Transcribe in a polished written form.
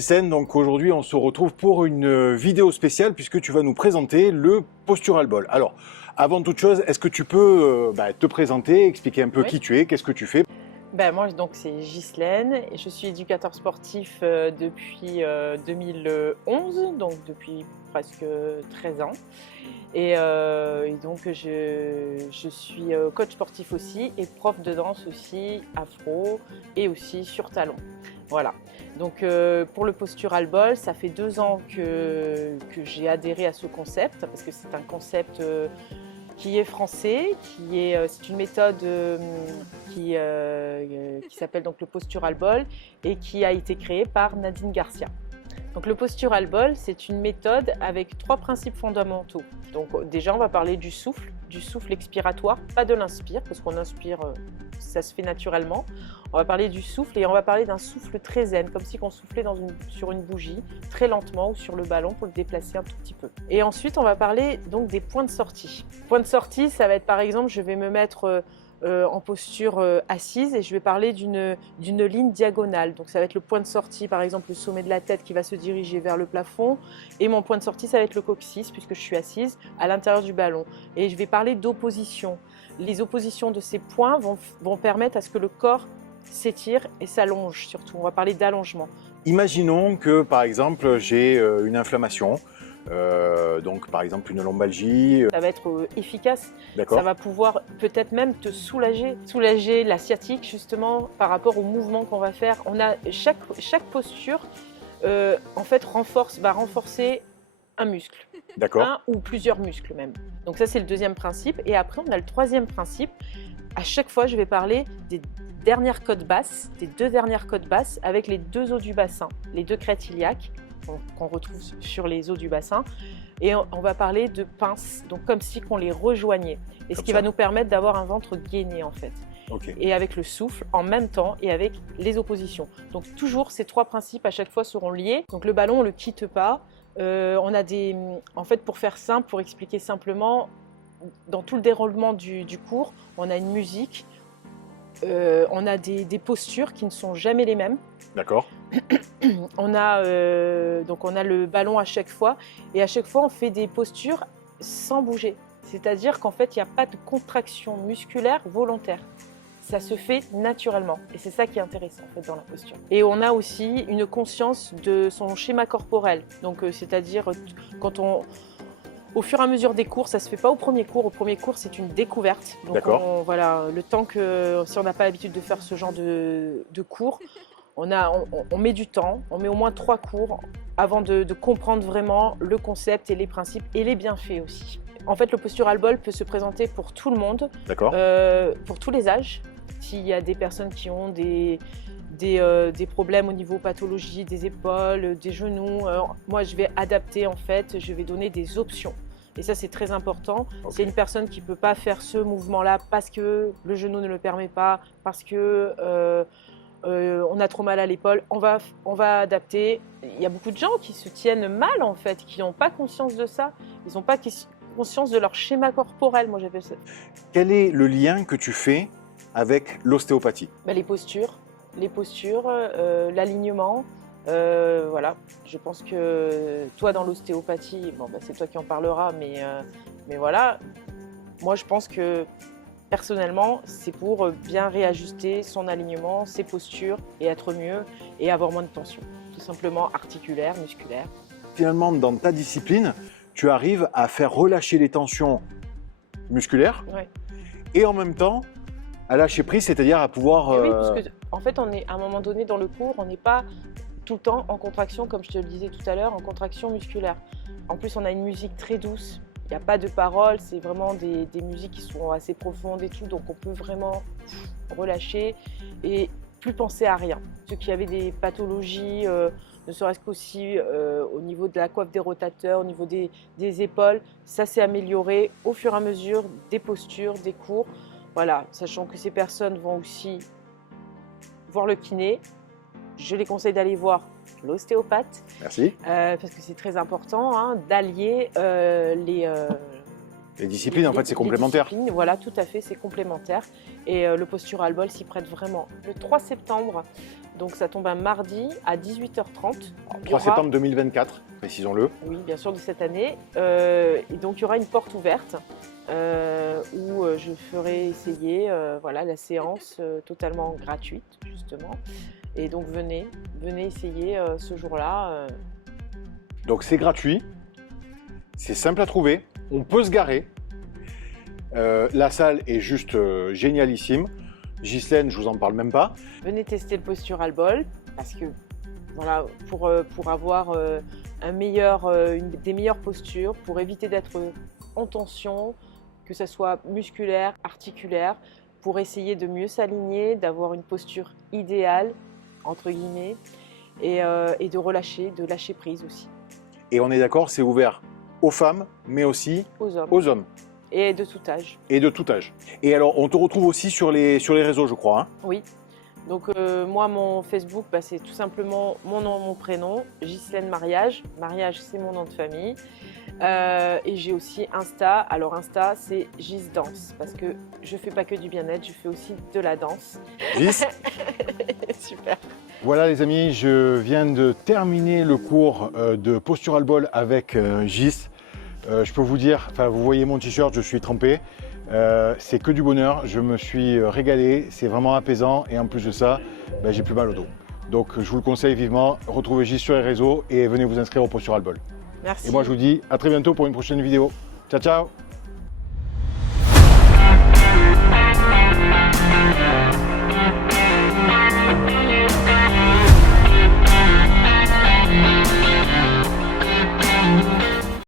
Ghislaine, donc aujourd'hui on se retrouve pour une vidéo spéciale puisque tu vas nous présenter le Postural Ball. Alors, avant toute chose, est-ce que tu peux te présenter, expliquer un peu qui tu es, qu'est-ce que tu fais? Moi, donc, c'est Ghislaine et je suis éducateur sportif depuis 2011, donc depuis presque 13 ans. Et donc, je suis coach sportif aussi et prof de danse aussi, afro et aussi sur talon. Voilà. Donc, pour le Postural Ball, ça fait 2 ans que j'ai adhéré à ce concept parce que c'est un concept qui est français, c'est une méthode qui s'appelle donc le Postural Ball et qui a été créée par Nadine Garcia. Donc le Postural Ball, c'est une méthode avec 3 principes fondamentaux. Donc déjà, on va parler du souffle expiratoire, pas de l'inspire, parce qu'on inspire, ça se fait naturellement. On va parler du souffle et on va parler d'un souffle très zen, comme si on soufflait sur une bougie, très lentement ou sur le ballon pour le déplacer un tout petit peu. Et ensuite, on va parler donc des points de sortie. Point de sortie, ça va être par exemple, je vais me mettre en posture assise et je vais parler d'une ligne diagonale. Donc ça va être le point de sortie, par exemple le sommet de la tête qui va se diriger vers le plafond, et mon point de sortie ça va être le coccyx puisque je suis assise à l'intérieur du ballon. Et je vais parler d'opposition. Les oppositions de ces points vont permettre à ce que le corps s'étire et s'allonge surtout. On va parler d'allongement. Imaginons que par exemple j'ai une inflammation. Donc par exemple une lombalgie. Ça va être efficace, D'accord. Ça va pouvoir peut-être même te soulager la sciatique justement par rapport au mouvement qu'on va faire. On a chaque posture en fait va renforcer un muscle. D'accord. Un ou plusieurs muscles même. Donc ça c'est le deuxième principe. Et après on a le troisième principe. À chaque fois je vais parler des dernières côtes basses, des 2 dernières côtes basses avec les 2 os du bassin, les 2 crêtes iliaques qu'on retrouve sur les os du bassin, et on va parler de pinces, donc comme si on les rejoignait, et ce qui va nous permettre d'avoir un ventre gainé en fait. Okay. Et avec le souffle en même temps et avec les oppositions. Donc toujours ces 3 principes à chaque fois seront liés. Donc le ballon on le quitte pas. On a en fait pour faire simple, pour expliquer simplement, dans tout le déroulement du cours, on a une musique. On a des postures qui ne sont jamais les mêmes. D'accord. On a le ballon à chaque fois, et à chaque fois on fait des postures sans bouger. C'est-à-dire qu'en fait il n'y a pas de contraction musculaire volontaire. Ça se fait naturellement et c'est ça qui est intéressant en fait dans la posture. Et on a aussi une conscience de son schéma corporel. Donc c'est-à-dire au fur et à mesure des cours, ça ne se fait pas au premier cours. Au premier cours, c'est une découverte. Donc voilà, le temps que, si on n'a pas l'habitude de faire ce genre de cours, on met du temps, on met au moins 3 cours avant de comprendre vraiment le concept et les principes et les bienfaits aussi. En fait, le Postural Ball peut se présenter pour tout le monde, pour tous les âges. S'il y a des personnes qui ont des problèmes au niveau pathologie, des épaules, des genoux, moi je vais adapter en fait, je vais donner des options. Et ça c'est très important. Okay. C'est une personne qui ne peut pas faire ce mouvement-là parce que le genou ne le permet pas, parce que on a trop mal à l'épaule, on va adapter. Il y a beaucoup de gens qui se tiennent mal en fait, qui n'ont pas conscience de ça, ils n'ont pas conscience de leur schéma corporel, moi j'appelle ça. Quel est le lien que tu fais avec l'ostéopathie? Les postures, l'alignement. Voilà, je pense que toi dans l'ostéopathie, c'est toi qui en parleras, mais voilà, moi je pense que personnellement c'est pour bien réajuster son alignement, ses postures et être mieux et avoir moins de tension, tout simplement articulaire, musculaire. Finalement dans ta discipline, tu arrives à faire relâcher les tensions musculaires et en même temps à lâcher prise, c'est-à-dire à pouvoir... Oui, parce que en fait on est à un moment donné dans le cours, on n'est pas tout le temps en contraction, comme je te le disais tout à l'heure, en contraction musculaire. En plus, on a une musique très douce, il n'y a pas de paroles, c'est vraiment des musiques qui sont assez profondes et tout, donc on peut vraiment relâcher et plus penser à rien. Ceux qui avaient des pathologies, ne serait-ce qu'aussi au niveau de la coiffe des rotateurs, au niveau des épaules, ça s'est amélioré au fur et à mesure des postures, des cours. Voilà, sachant que ces personnes vont aussi voir le kiné. Je les conseille d'aller voir l'ostéopathe. Merci. Parce que c'est très important d'allier Les disciplines, en fait, c'est complémentaire. Voilà, tout à fait, c'est complémentaire. Et le Postural Ball s'y prête vraiment. Le 3 septembre, donc ça tombe un mardi à 18h30. 3 septembre 2024, précisons-le. Oui, bien sûr, de cette année. Et donc, il y aura une porte ouverte où je ferai essayer voilà, la séance totalement gratuite, justement. Et donc, venez essayer ce jour-là. Donc, c'est gratuit, c'est simple à trouver, on peut se garer. La salle est juste génialissime. Ghislaine, je vous en parle même pas. Venez tester le Postural Ball parce que voilà, pour avoir des meilleures postures, pour éviter d'être en tension, que ce soit musculaire, articulaire, pour essayer de mieux s'aligner, d'avoir une posture idéale, entre guillemets, et de lâcher prise aussi. Et on est d'accord, c'est ouvert aux femmes, mais aussi Aux hommes. Et de tout âge. Et de tout âge. Et alors, on te retrouve aussi sur les réseaux, je crois. Hein. Oui. Donc moi, mon Facebook, c'est tout simplement mon nom, mon prénom, Ghislaine Mariage. Mariage, c'est mon nom de famille. Et j'ai aussi Insta. Alors Insta, c'est Gis Danse, parce que je fais pas que du bien-être, je fais aussi de la danse. Gis. Super. Voilà les amis, je viens de terminer le cours de Postural Ball avec Gis. Je peux vous dire, vous voyez mon t-shirt, je suis trempé. C'est que du bonheur, je me suis régalé, c'est vraiment apaisant et en plus de ça, j'ai plus mal au dos. Donc je vous le conseille vivement, retrouvez Gis sur les réseaux et venez vous inscrire au Postural Ball. Merci. Et moi je vous dis à très bientôt pour une prochaine vidéo. Ciao ciao.